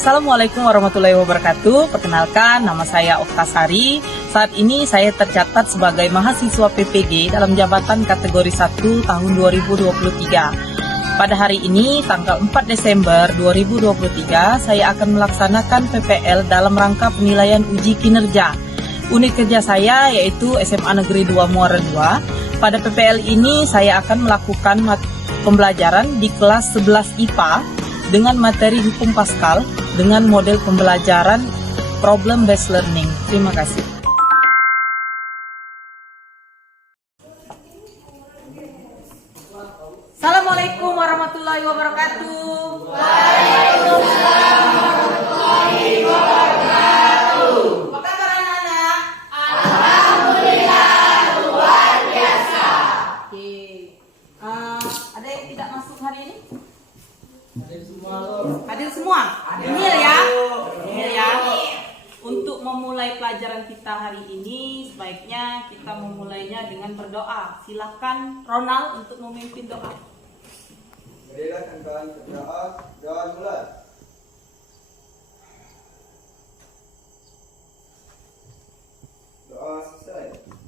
Assalamualaikum warahmatullahi wabarakatuh. Perkenalkan, nama saya Oktasari. Saat ini saya tercatat sebagai mahasiswa PPG dalam jabatan kategori 1 tahun 2023. Pada hari ini, tanggal 4 Desember 2023, saya akan melaksanakan PPL dalam rangka penilaian uji kinerja. Unit kerja saya yaitu SMA Negeri 2 Muara 2. Pada PPL ini, saya akan melakukan pembelajaran di kelas 11 IPA dengan materi hukum Pascal dengan model pembelajaran problem based learning. Terima kasih. Assalamualaikum warahmatullahi wabarakatuh. Waalaikumsalam warahmatullahi wabarakatuh. Apa kabar anak-anak? Alhamdulillah luar biasa. Oke. Ada yang tidak masuk hari ini? Hadir semua. Hadir ya. Hadir ya. Untuk memulai pelajaran kita hari ini, sebaiknya kita memulainya dengan berdoa. Silakan Ronald untuk memimpin doa. Berilah kawan berdoa, doa mulai. Doa selesai.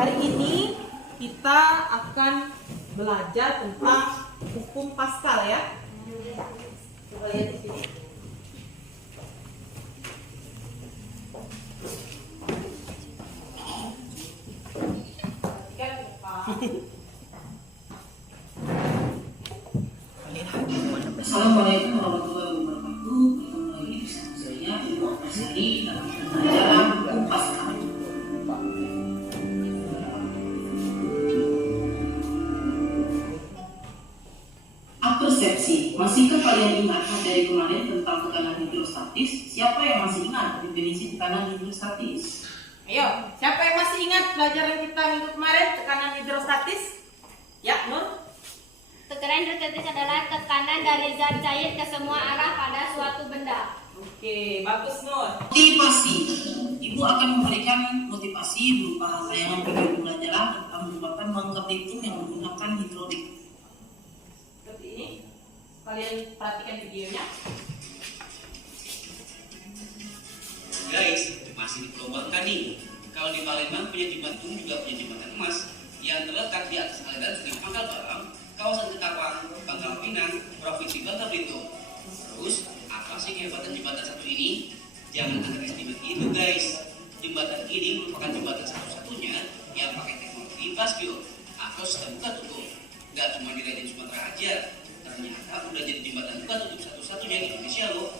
Hari ini kita akan belajar tentang hukum Pascal ya. Coba lihat di sini. Assalamualaikum warahmatullahi wabarakatuh. Ketemu lagi bersama saya Ibu Oktasari dalam pembelajaran hukum Pascal. Persepsi. Masihkah kalian ingat materi kemarin tentang tekanan hidrostatis? Siapa yang masih ingat definisi tekanan hidrostatis? Ayo, siapa yang masih ingat pelajaran kita minggu kemarin tekanan hidrostatis? Ya, Nur. Tekanan hidrostatis adalah tekanan dari zat cair ke semua arah pada suatu benda. Oke, bagus Nur. Motivasi. Ibu akan memberikan motivasi berupa tayangan video pembelajaran tentang jembatan Mangga Belitung yang menggunakan hidrolik. Seperti ini. Kalian perhatikan videonya. Guys, masih dikembangkan nih. Kalau di Palembang punya jembatan juga punya jembatan emas yang terletak di atas aliran Sungai Pangkal Baram, kawasan Ketapang, Pangkal Pinang, Provinsi Bangka Belitung. Terus, apa sih kehebatan jembatan satu ini? Jangan underestimate itu guys. Jembatan ini merupakan jembatan satu-satunya yang pakai teknologi bascule atau sistem buka tutup. Gak cuma di Raja Sumatera aja, ternyata udah jadi jembatan buka tutup satu-satunya di Indonesia loh.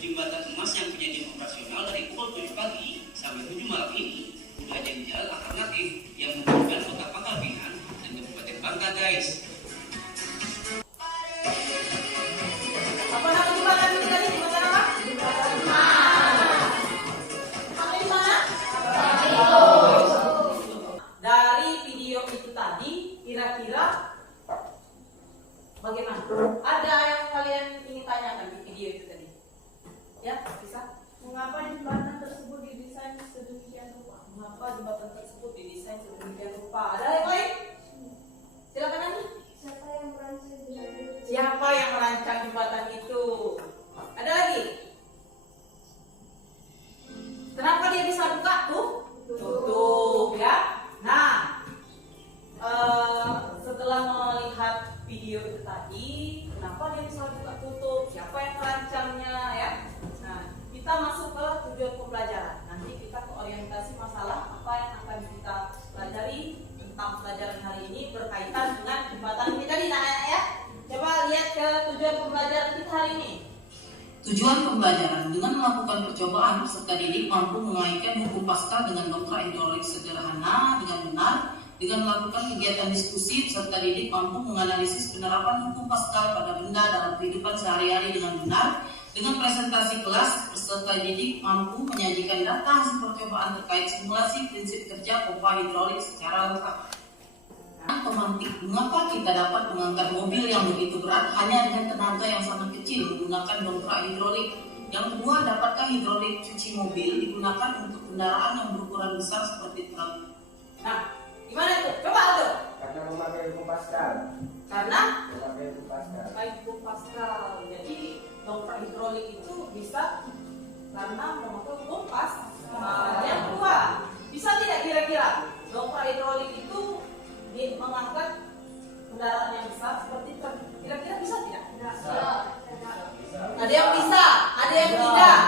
Jembatan emas yang punya jam operasional dari pukul 7 pagi sampai 7 malam ini udah jadi jalan alternatif yang menghubungkan kota Pangkal Pinang dan Kabupaten Bangka guys. Apa nama jembatan ini tadi? Jembatan apa? Sampai di mana? Dari video itu tadi, kira-kira bagaimana? Ada yang kalian ingin tanyakan di video itu tadi? Ya, bisa? Mengapa jembatan tersebut didesain sedemikian rupa? Mengapa jembatan tersebut didesain sedemikian rupa? Ada yang lain? Silakan Ani. Siapa yang merancang jembatan? Siapa yang merancang jembatan itu? Ada lagi? Kenapa dia bisa buka tuh? Tutup ya. Nah, setelah melihat video itu tadi, kenapa dia bisa buka tutup? Siapa yang merancangnya ya? Nah, kita masuk ke tujuan pembelajaran. Nanti kita ke orientasi masalah apa yang akan kita pelajari tentang pelajaran hari ini berkaitan dengan jembatan ini tadi, anak-anak ya. Coba lihat ke tujuan pembelajaran kita hari ini. Tujuan pembelajaran dengan melakukan percobaan peserta didik mampu mengaitkan hukum Pascal dengan doktra hidrolik sederhana dengan benar dengan melakukan kegiatan diskusi, peserta didik mampu menganalisis penerapan hukum Pascal pada benda dalam kehidupan sehari-hari dengan benar. Dengan presentasi kelas, peserta didik mampu menyajikan data hasil percobaan terkait simulasi prinsip kerja pompa hidrolik secara lengkap. Pemantik, mengapa kita dapat mengangkat mobil yang begitu berat hanya dengan tenaga yang sangat kecil menggunakan dongkrak hidrolik? Yang kedua, dapatkah hidrolik cuci mobil digunakan untuk kendaraan yang berukuran besar seperti truk? Nah, gimana tuh? Coba Aldo. Karena memakai hukum Pascal. Karena Memakai hukum Pascal. baik hukum Pascal. Jadi dongkrak hidrolik itu bisa karena memakai hukum Pascal. Yang kedua, bisa tidak kira-kira dongkrak hidrolik itu mengangkat kendaraan yang besar seperti truk? Kira-kira bisa tidak? Ada yang bisa, ada yang tidak.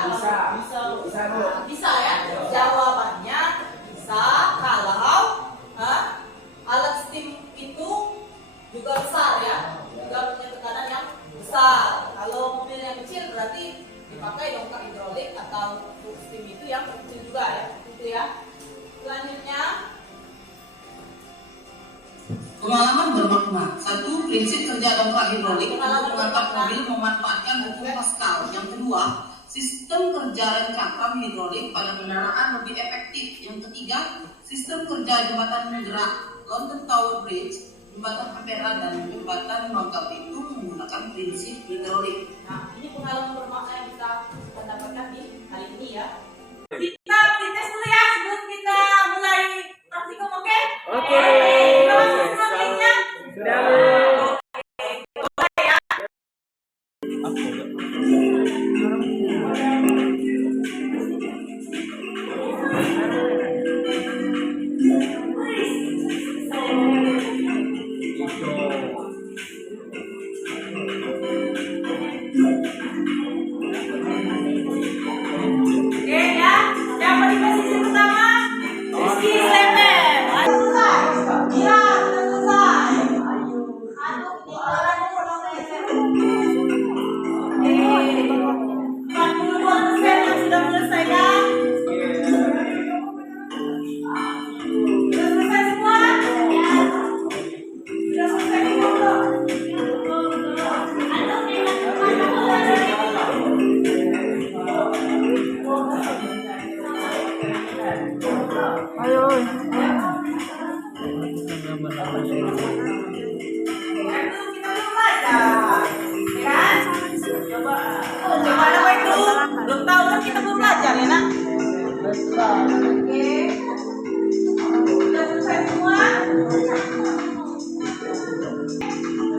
Bisa ya. Jawabannya bisa kalau alat steam itu juga besar ya, juga punya tekanan yang besar. Kalau mobil yang kecil berarti dipakai dongkrak hidrolik atau steam itu yang kecil juga ya, gitu ya. Selanjutnya Pengalaman bermakna. 1. Prinsip kerja dongkrak hidrolik untuk mengangkat mobil memanfaatkan hukum Pascal. Yang kedua, sistem kerja rem cakram hidrolik pada kendaraan lebih efektif. Yang ketiga, sistem kerja jembatan gerak London Tower Bridge, jembatan Ampera dan jembatan Mangga Pintu menggunakan prinsip hidrolik. Nah, ini pengalaman bermakna yang kita dapatkan di hari ini ya. Kita tes dulu ya sebelum kita mulai praktikum, oke? Oke. Kita masuk semua kliknya. Oke ya, siapa di posisi pertama? Rizky Slemen. Ayo selesai. Iya, sudah selesai. Aduh, ketinggalan Oke. 42% yang sudah menyelesaikan. Sudah selesai semua? Sudah selesai semua? Coba apa itu? Belum tahu kan kita belum belajar ya nak? Oke. Sudah selesai semua?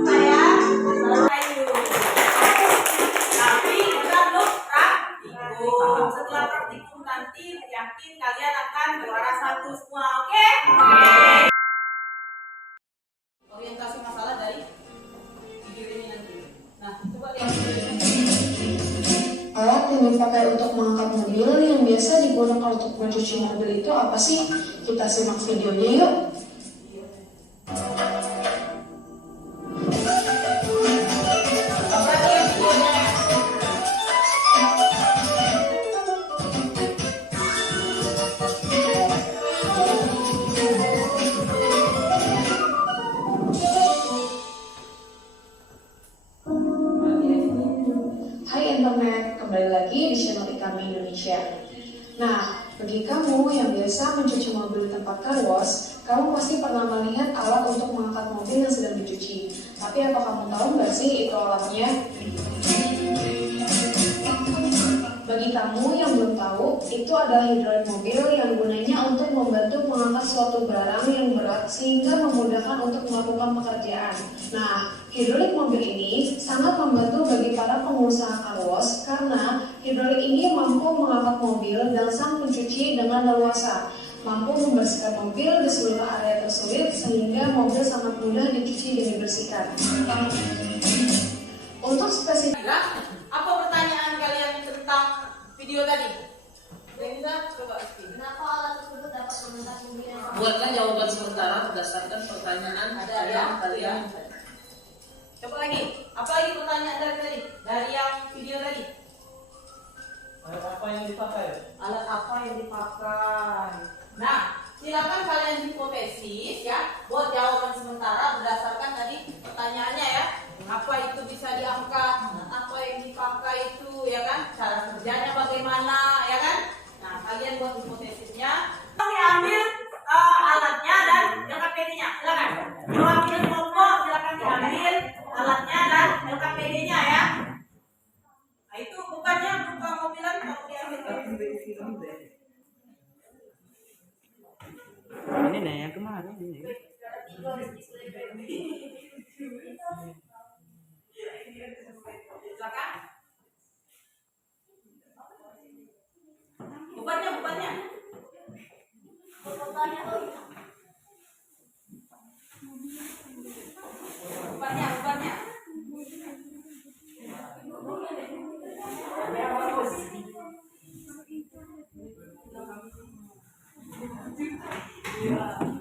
Saya selesai dulu. Tapi kita belum praktikum. Setelah praktikum nanti yakin kalian akan juara 1 semua, oke? Orientasi masalah dari video ini nanti. Nah, coba lihat. Alat yang dipakai untuk mengangkat mobil yang biasa digunakan untuk mencuci mobil itu apa sih? Kita simak videonya yuk. Hai internet, kembali lagi di channel Ikami Indonesia. Nah, bagi kamu yang biasa mencuci mobil di tempat car wash, kamu pasti pernah melihat alat untuk mengangkat mobil yang sedang dicuci. Tapi apa kamu tahu nggak sih itu alatnya? Bagi kamu yang belum tahu, itu adalah hidrolik mobil yang gunanya untuk membantu mengangkat suatu barang yang berat sehingga memudahkan untuk melakukan pekerjaan. Nah, hidrolik mobil ini sangat membantu bagi para pengusaha car wash karena hidrolik ini mampu mengangkat mobil dan sang pencuci dengan leluasa, mampu membersihkan mobil di seluruh area tersulit sehingga mobil sangat mudah dicuci dan dibersihkan. Untuk spesifik, Apa pertanyaan kalian tentang video tadi? Reza, coba Rizky. Kenapa alat tersebut dapat mengangkat mobil yang Buatlah jawaban sementara berdasarkan pertanyaan Ada yang ya? kalian. Coba lagi. Apa lagi pertanyaan dari tadi? Dari yang video tadi? Alat apa yang dipakai? Alat apa yang dipakai? Nah, silakan kalian hipotesis ya, buat jawaban sementara berdasarkan tadi pertanyaannya ya. Apa itu bisa diangkat, apa yang dipakai itu ya kan, cara kerjanya bagaimana ya kan. Nah kalian buat hipotesisnya. Ambil alatnya dan LKPD-nya, silakan. Kalau ambil kelompok silakan diambil alatnya dan LKPD-nya ya. Nah itu bukannya buka mobilan kalau diambil. Ini nih yang kemarin ini. Silakan. Bukannya. Bukannya.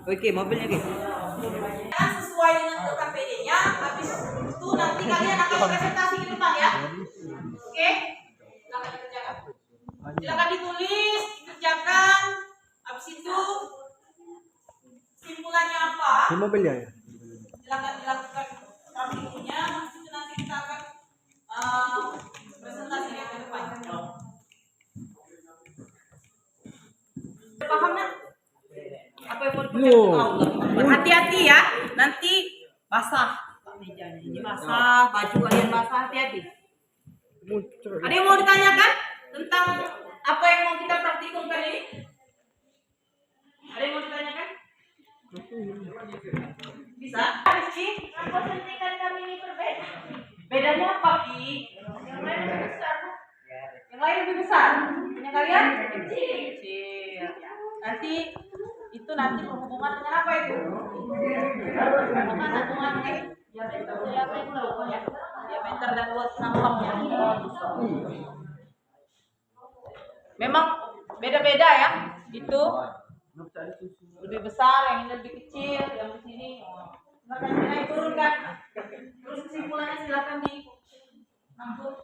Oke, mobilnya Ki. Sesuai dengan LKPD-nya, habis itu nanti kalian akan presentasi di depan ya. Oke? Silakan dikerjakan. Silakan ditulis, dikerjakan. Habis itu simpulannya apa? Di mobilnya ya. Silakan dilakukan rapinya. Habis itu nanti kita akan presentasinya ke depan. Paham nggak? Apa yang mau dikerjakan? Hati-hati ya, nanti basah mejanya. Ini basah, baju kalian basah, hati-hati. Ada yang mau ditanyakan tentang apa yang mau kita praktikumkan ini? Ada yang mau ditanyakan? Bisa? Rizky? Aku suntikan kami ini berbeda. Bedanya apa, Ki? Yang lain lebih besar. Yang lain lebih besar? Punya kalian? Kecil. Nanti itu nanti berhubungan dengan apa itu? Hubungan diameter dan luas tampangnya. Memang beda-beda ya. Itu lebih besar, yang ini lebih kecil, yang di sini. Silakan naik turunkan. Terus kesimpulannya silakan di nampung.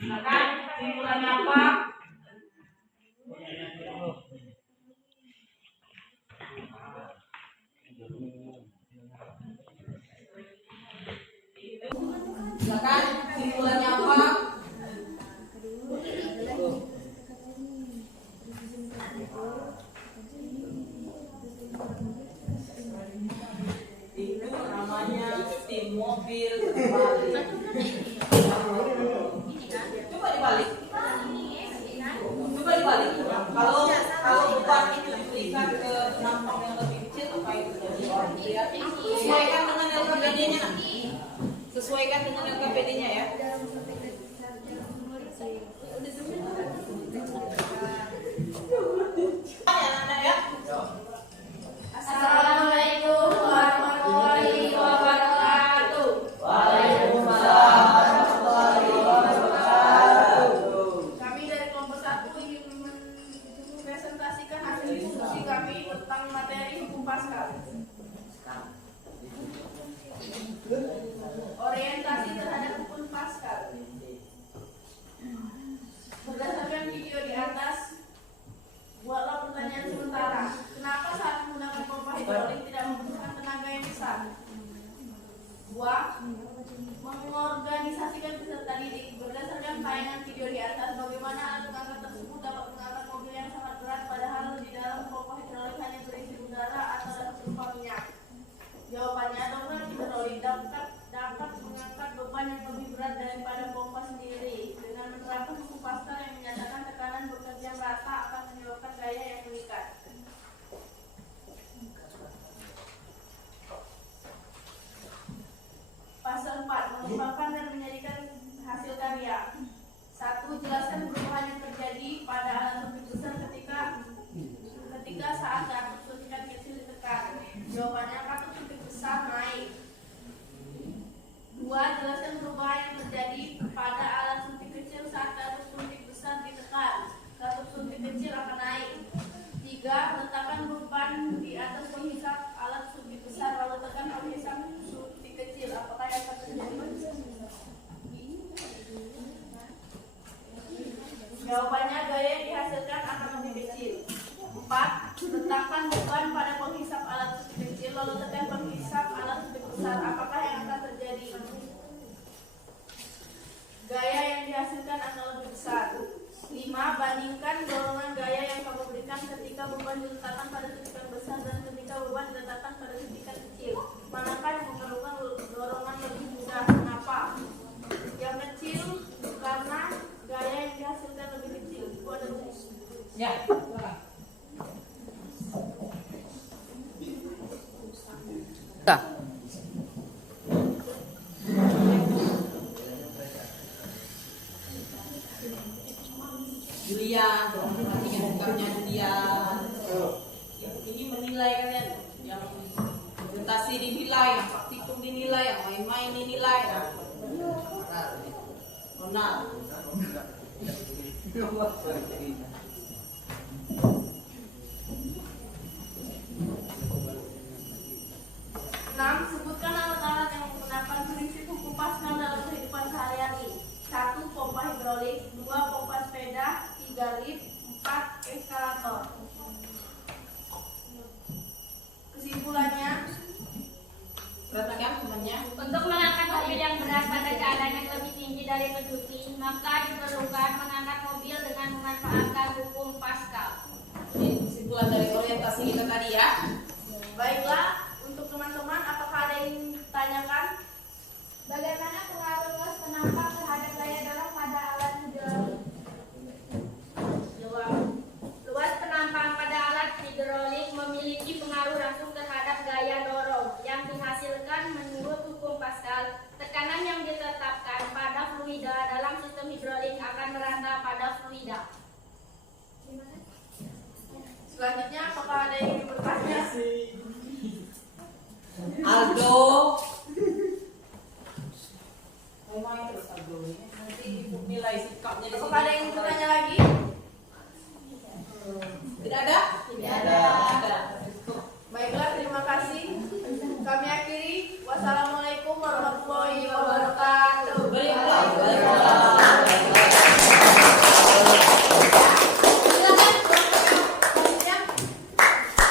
Silakan simpulannya apa? Silakan simpulannya apa? Itu namanya steam mobil terbalik. Coba dibalik. Kalau beban itu diberikan ke penampang yang lebih kecil, apa itu jadi? Sesuaikan dengan LKPD-nya. Sesuaikan dengan LKPD-nya ya. Ya. Assalamualaikum warahmatullahi wabarakatuh. Kami dari kelompok 1 ingin mempresentasikan hasil diskusi kami tentang materi hukum Paskal. Orientasi terhadap hukum Paskal. Berdasarkan video di atas, buatlah pertanyaan sementara. Kenapa saat menggunakan pompa hidrolik tidak membutuhkan tenaga yang besar? 2. Mengorganisasikan peserta didik. Berdasarkan tayangan video di atas, bagaimana alat pengangkat tersebut dapat mengangkat mobil yang sangat berat padahal di dalam pompa hidrolik hanya berisi udara atau dapat berupa minyak? Jawabannya, dongkrak hidrolik dapat mengangkat beban yang lebih berat daripada pompa sendiri. Dengan menerapkan hukum Paskal yang menyatakan tekanan bekerja merata akan menyebabkan gaya yang mengikat. Pasal 4. Mengembangkan dan menjadikan hasil karya. 1. Jelaskan besar, apakah yang akan terjadi? Gaya yang dihasilkan akan lebih besar. 5. Bandingkan dorongan gaya yang kamu berikan ketika beban diletakkan pada titikan besar dan ketika beban diletakkan pada titikan kecil. Manakah yang memerlukan dorongan lebih mudah? Kenapa? Yang kecil karena gaya yang dihasilkan lebih kecil. Ibu ada rumus? Ya. Julian, tolong perhatikan sikapnya Julian. Ini menilai kalian, yang presentasi dinilai, yang praktikum dinilai, yang main-main dinilai. Ronald. Sebutkan alat-alat yang menggunakan prinsip hukum Pascal dalam kehidupan sehari-hari. 1. Pompa hidrolik. 2. Pompa sepeda. 3. Lift. 4. Eskalator. Kesimpulannya, Perhatikan temannya. Untuk mengangkat mobil yang berat pada keadaan yang lebih tinggi dari pencuci, maka diperlukan mengangkat mobil dengan memanfaatkan hukum Pascal. Ini kesimpulan dari orientasi kita tadi ya. baiklah, untuk teman-teman, apakah ada yang ditanyakan? Bagaimana pengaruh luas penampang terhadap daya dorong pada alat hidrolik? Jawab. Luas penampang pada alat hidrolik memiliki pengaruh langsung terhadap gaya dorong yang dihasilkan menurut hukum Pascal. Tekanan yang ditetapkan pada fluida dalam sistem hidrolik akan merata pada fluida. Selanjutnya, apakah ada yang ingin bertanya? Aldo. Main-main terus Aldo ini. Nanti ibu nilai sikapnya di sini. Apakah ada yang ingin bertanya lagi? Tidak ada? Tidak ada. Baiklah, terima kasih. Kami akhiri. Wassalamualaikum warahmatullahi wabarakatuh.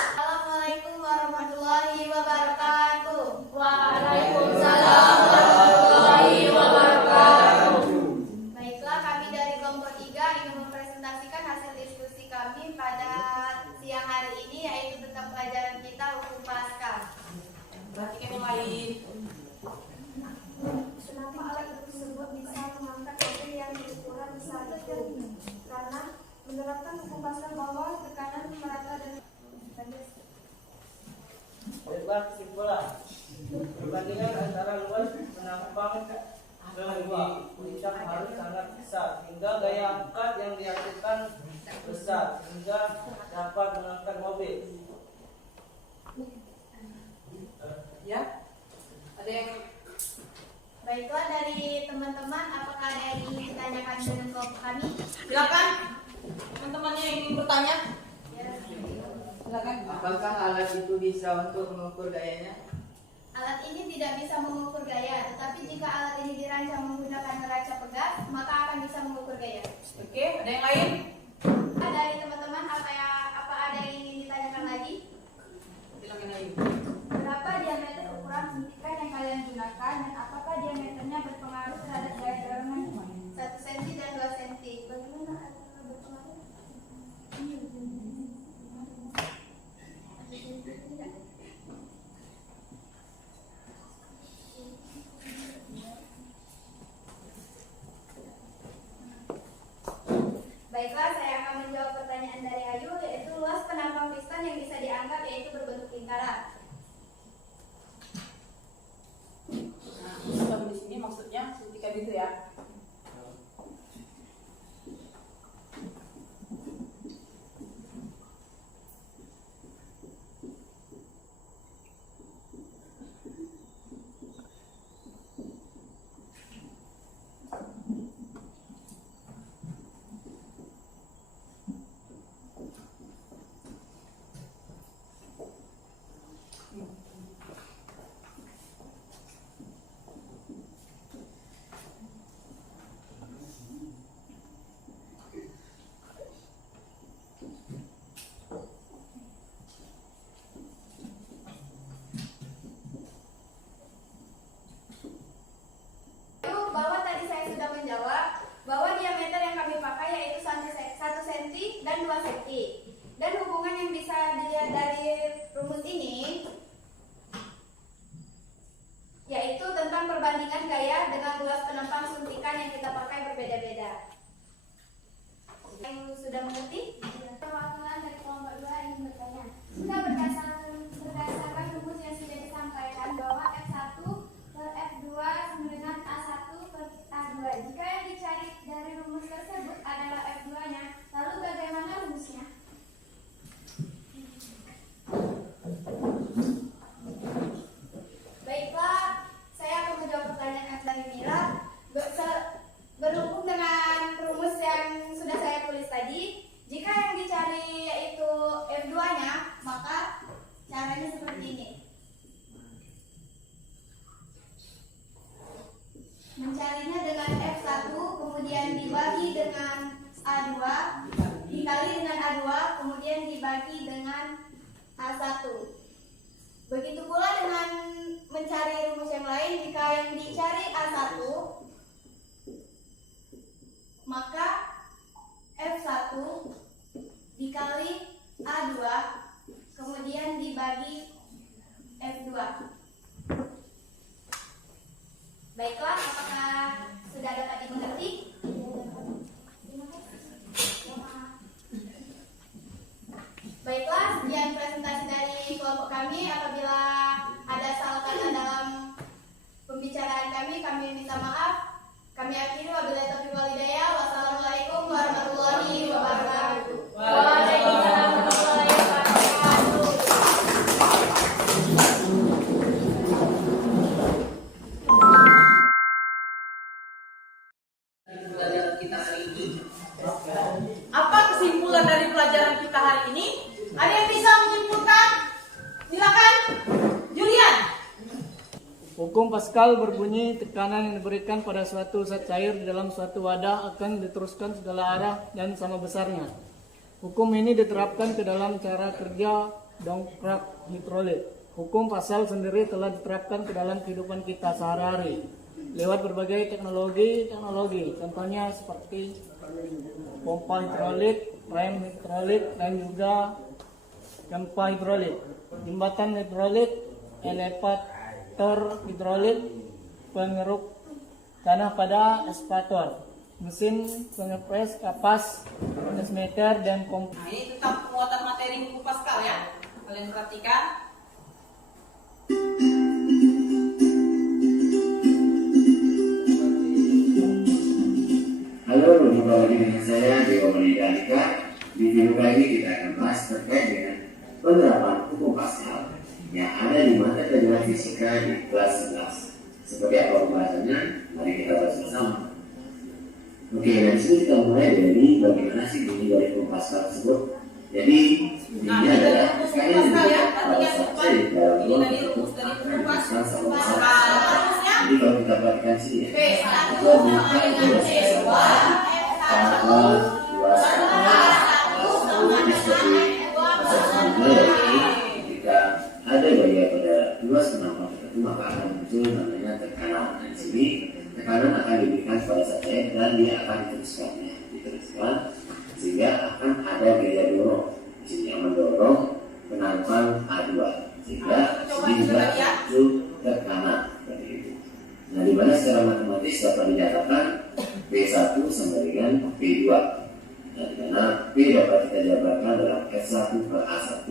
Assalamualaikum warahmatullahi wabarakatuh. Waalaikumsalam warahmatullahi wabarakatuh. Baiklah, kami dari kelompok 3 ingin mempresentasikan hasil diskusi kami pada siang hari ini, yaitu tentang pelajaran kita hukum Pascal. Perhatikan yang lain. Kenapa alat tersebut bisa mengangkat mobil yang berukuran besar itu? Karena menerapkan hukum Pascal bahwa tekanan merata dan Baiklah, kesimpulan. Perbandingan antara luas penampang dengan puncak harus sangat besar sehingga gaya angkat yang dihasilkan besar sehingga dapat mengangkat mobil. Ya. Ada yang Baiklah, dari teman-teman, apakah ada yang ingin ditanyakan dengan kelompok kami? silakan. Teman-temannya yang ingin bertanya. Ya. Silakan. Apakah alat itu bisa untuk mengukur gayanya? Alat ini tidak bisa mengukur gaya, tetapi jika alat ini dirancang menggunakan neraca pegas, maka akan bisa mengukur gaya. Oke, ada yang lain? Dari teman-teman, apa ada yang ingin ditanyakan lagi? Silakan lagi. Berapa diameter ukuran suntikan yang kalian gunakan dan apakah diameternya berpengaruh terhadap gaya dorongan? 1 cm dan 2 cm. Bagaimana apakah berpengaruh? Baiklah, saya akan menjawab pertanyaan dari Ayu, yaitu luas penampang piston yang bisa diangkat yaitu berbentuk lingkaran. Nah, piston di sini maksudnya suntikan itu ya. dibagi F2. Baiklah, apakah sudah dapat dimengerti? Baiklah, sekian presentasi dari kelompok kami. Apabila ada salah kata dalam pembicaraan kami minta maaf. Kami akhiri, wabillahi taufiq wal hidayah. Wassalamualaikum warahmatullahi wabarakatuh. Waalaikumsalam warahmatullahi wabarakatuh. Pelajaran kita hari ini. Apa kesimpulan dari pelajaran kita hari ini? Ada yang bisa menyimpulkan? Silakan, Julian. Hukum Pascal berbunyi tekanan yang diberikan pada suatu zat cair di dalam suatu wadah akan diteruskan segala arah dan sama besarnya. Hukum ini diterapkan ke dalam cara kerja dongkrak hidrolik. Hukum Pascal sendiri telah diterapkan ke dalam kehidupan kita sehari-hari lewat berbagai teknologi. Contohnya seperti pompa hidrolik, rem hidrolik, dan juga gempa hidrolik, jembatan hidrolik, elevator hidrolik, pengeruk tanah pada eskavator, mesin pengepres kapas, transmitter, dan komputer. Nah, ini tentang penguatan materi hukum Pascal ya. Kalian perhatikan. Halo, berjumpa lagi dengan saya Dewa Melida Alika. Di video kali ini kita akan bahas terkait dengan penerapan hukum Pascal yang ada di mata pelajaran fisika di kelas 11. Seperti apa pembahasannya? Mari kita bahas bersama. Oke, dan di sini kita mulai dari bagaimana sih bunyi dari hukum Pascal tersebut. Jadi bunyinya adalah sekali ya, artinya depan. Ini tadi rumus dari hukum Pascal. Jadi kalau kita perhatikan sini ya, P1 sama dengan P2, tambah 2 seperti proses sebelumnya, yaitu jika ada gaya pada 2 setengah tertentu maka akan muncul namanya tekanan. Nah, di sini tekanan akan diberikan pada zat cair dan dia akan diteruskan sehingga akan ada gaya dorong. Di sini yang mendorong penampan A2 sehingga ini juga muncul tekanan seperti itu. Nah, di mana secara matematis dapat dinyatakan P1 sama dengan P2. Nah, di mana P dapat kita jabarkan dalam F1 per A1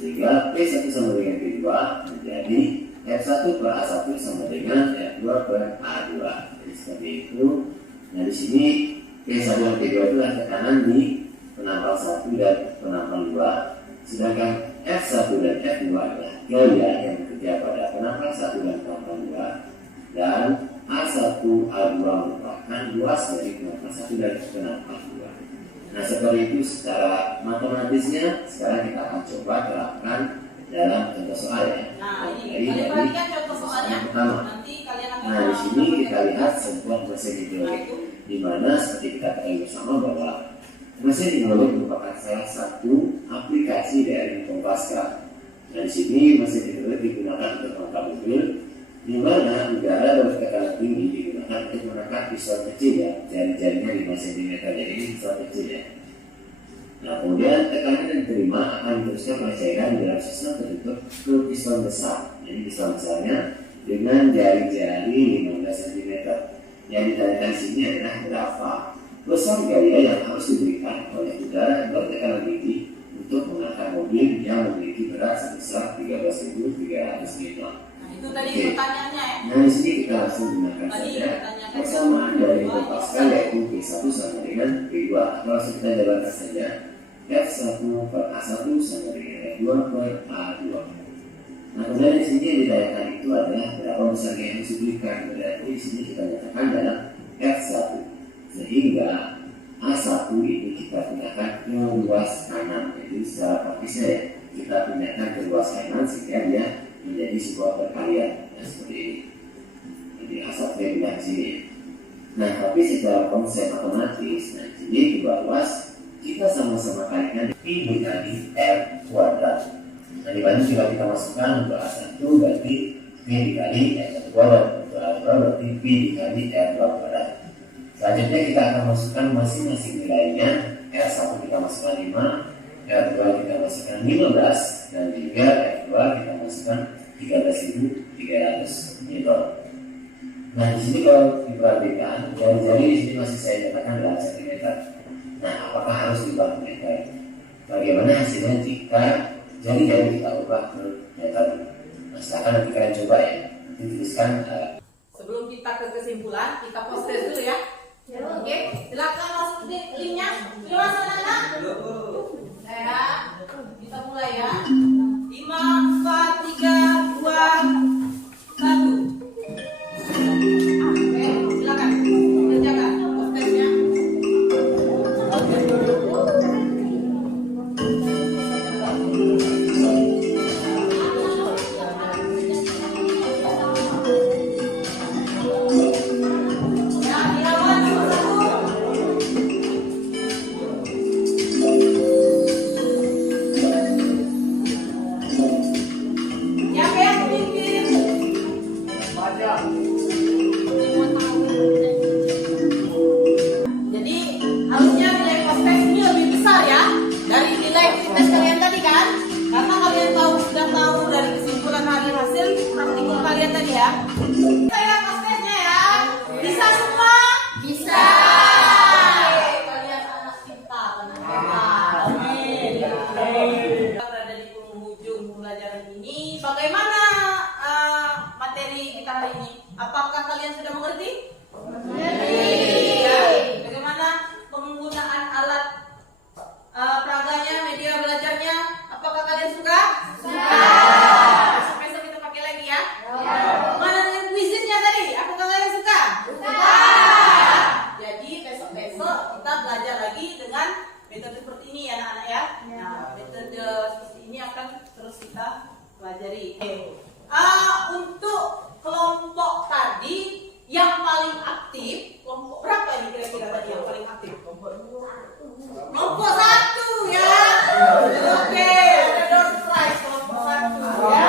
sehingga P1 sama dengan P2 menjadi F1 per A1 sama dengan F2 per A2. Jadi seperti itu. Nah, di sini P1 dan P2 itu adalah tekanan di penampal 1 dan penampal 2, sedangkan F1 dan F2 adalah gaya yang bekerja pada penampal 1 dan penampal 2. Dan A1, A2 merupakan luas dari penampal 1 dan penampal 2. Nah, seperti itu secara matematisnya. Sekarang kita akan coba terapkan dalam contoh soal ya. Nah, ini Jadi, kalian perhatikan contoh soalnya. yang pertama. Nanti kalian akan Nah, di sini kita lihat sebuah mesin hidrolik, di mana seperti kita ketahui bersama bahwa mesin hidrolik merupakan salah satu aplikasi dari hukum Pascal. Nah, di sini mesin hidrolik digunakan untuk mengangkat mobil, di mana udara bertekanan tinggi digunakan untuk mengangkat piston kecil ya, jari-jarinya 5 cm, jadi ini piston kecil ya. Nah, kemudian tekanan yang diterima akan diteruskan pada cairan di dalam sistem tertutup ke piston besar. Jadi piston besarnya dengan jari-jari 15 cm. Yang ditanyakan di sini adalah berapa besar gaya yang harus diberikan oleh udara bertekanan tinggi untuk mengangkat mobil yang memiliki berat sebesar 13.300 Newton. itu tadi pertanyaannya ya. Nah, di sini kita langsung gunakan Tadi saja pertanyaannya persamaan dari hukum Pascal yaitu P1 sama dengan P2. Atau langsung kita jabarkan saja F1 per A1 sama dengan F2 per A2. Nah, kemudian di sini yang ditanyakan itu adalah berapa besar yang harus diberikan. Berarti di sini kita nyatakan dalam F1 sehingga A1 itu kita pindahkan ke luas kanan. Jadi secara praktisnya ya, kita pindahkan ke luas kanan sehingga dia menjadi sebuah perkalian seperti ini. Jadi A1 pindah ke sini. Nah, tapi secara konsep matematis, nah jadi di bawah kita sama-sama kalikan P dikali R kuadrat. Nah, di mana jika kita masukkan untuk A1 berarti P dikali R1 kuadrat, untuk A2 berarti P dikali R2 kuadrat. Selanjutnya kita akan masukkan masing-masing nilainya. R1 kita masukkan 5, R2 kita masukkan 15 dan juga R2 kita masukkan 13.300 Newton. Nah di sini kalau diperhatikan jari-jari di sini masih saya katakan 8 cm. Nah apakah harus diubah ke meter? Bagaimana hasilnya jika jari-jari kita ubah ke meter? Nah silakan nanti kalian coba ya. Nanti tuliskan. Sebelum kita ke kesimpulan, kita post-test dulu ya. Oke, silakan masuk di linknya. Sudah masuk anak? Ya, kita mulai ya. 5, 4, 3, 2, 1. Oke, silakan kerjakan post-testnya. Jadi harusnya nilai post-test ini lebih besar ya dari nilai tes kalian tadi kan? Karena kalian sudah tahu dari kesimpulan hari hasil praktikum kalian tadi ya. Saya post-testnya ya. Bisa semua? Bisa. Kalian anak pintar. Amin. Kita berada di penghujung pembelajaran ini. Bagaimana materi kita hari ini? Apakah kalian sudah mengerti? Ya. Bagaimana penggunaan alat peraganya, media belajarnya? Apakah kalian suka? Suka. Besok-besok kita pakai lagi ya. Mana dengan kuisnya tadi? Apakah kalian suka? Suka. Jadi besok-besok kita belajar lagi dengan metode seperti ini ya anak-anak ya. Nah, metode seperti ini akan terus kita pelajari. Untuk kelompok tadi yang paling aktif, kelompok berapa ini kira-kira tadi yang paling aktif? Kelompok 1 ya. Oke, ada door prize kelompok 1 ya.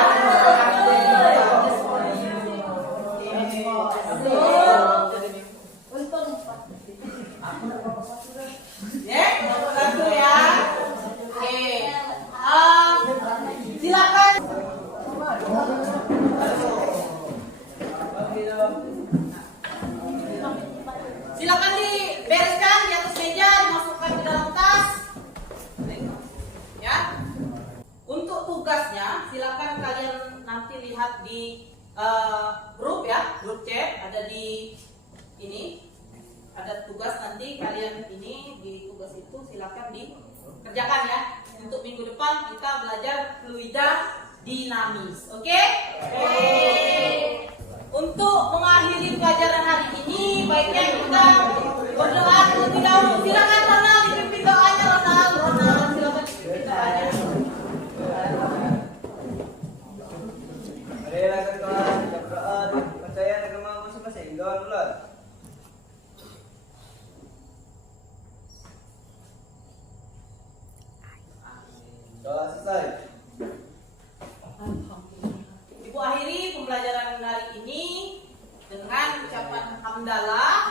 Ya, kelompok 1 ya. Oke. Silakan. Silakan dibereskan di atas meja, dimasukkan ke dalam tas. Ya. Untuk tugasnya, silakan kalian nanti lihat di grup ya, grup chat ada di ini. Ada tugas nanti kalian ini di tugas itu silakan dikerjakan ya. Untuk minggu depan kita belajar fluida dinamis. Oke? Untuk mengakhiri pelajaran hari ini, baiknya kita berdoa terlebih dahulu. Silakan Ronald dipimpin doanya, Ronald silakan dipimpin doanya. Marilah kita berdoa kepercayaan agama masing-masing. Doa dulu. Doa selesai. Ibu akhiri pembelajaran hari ini dengan ucapan hamdalah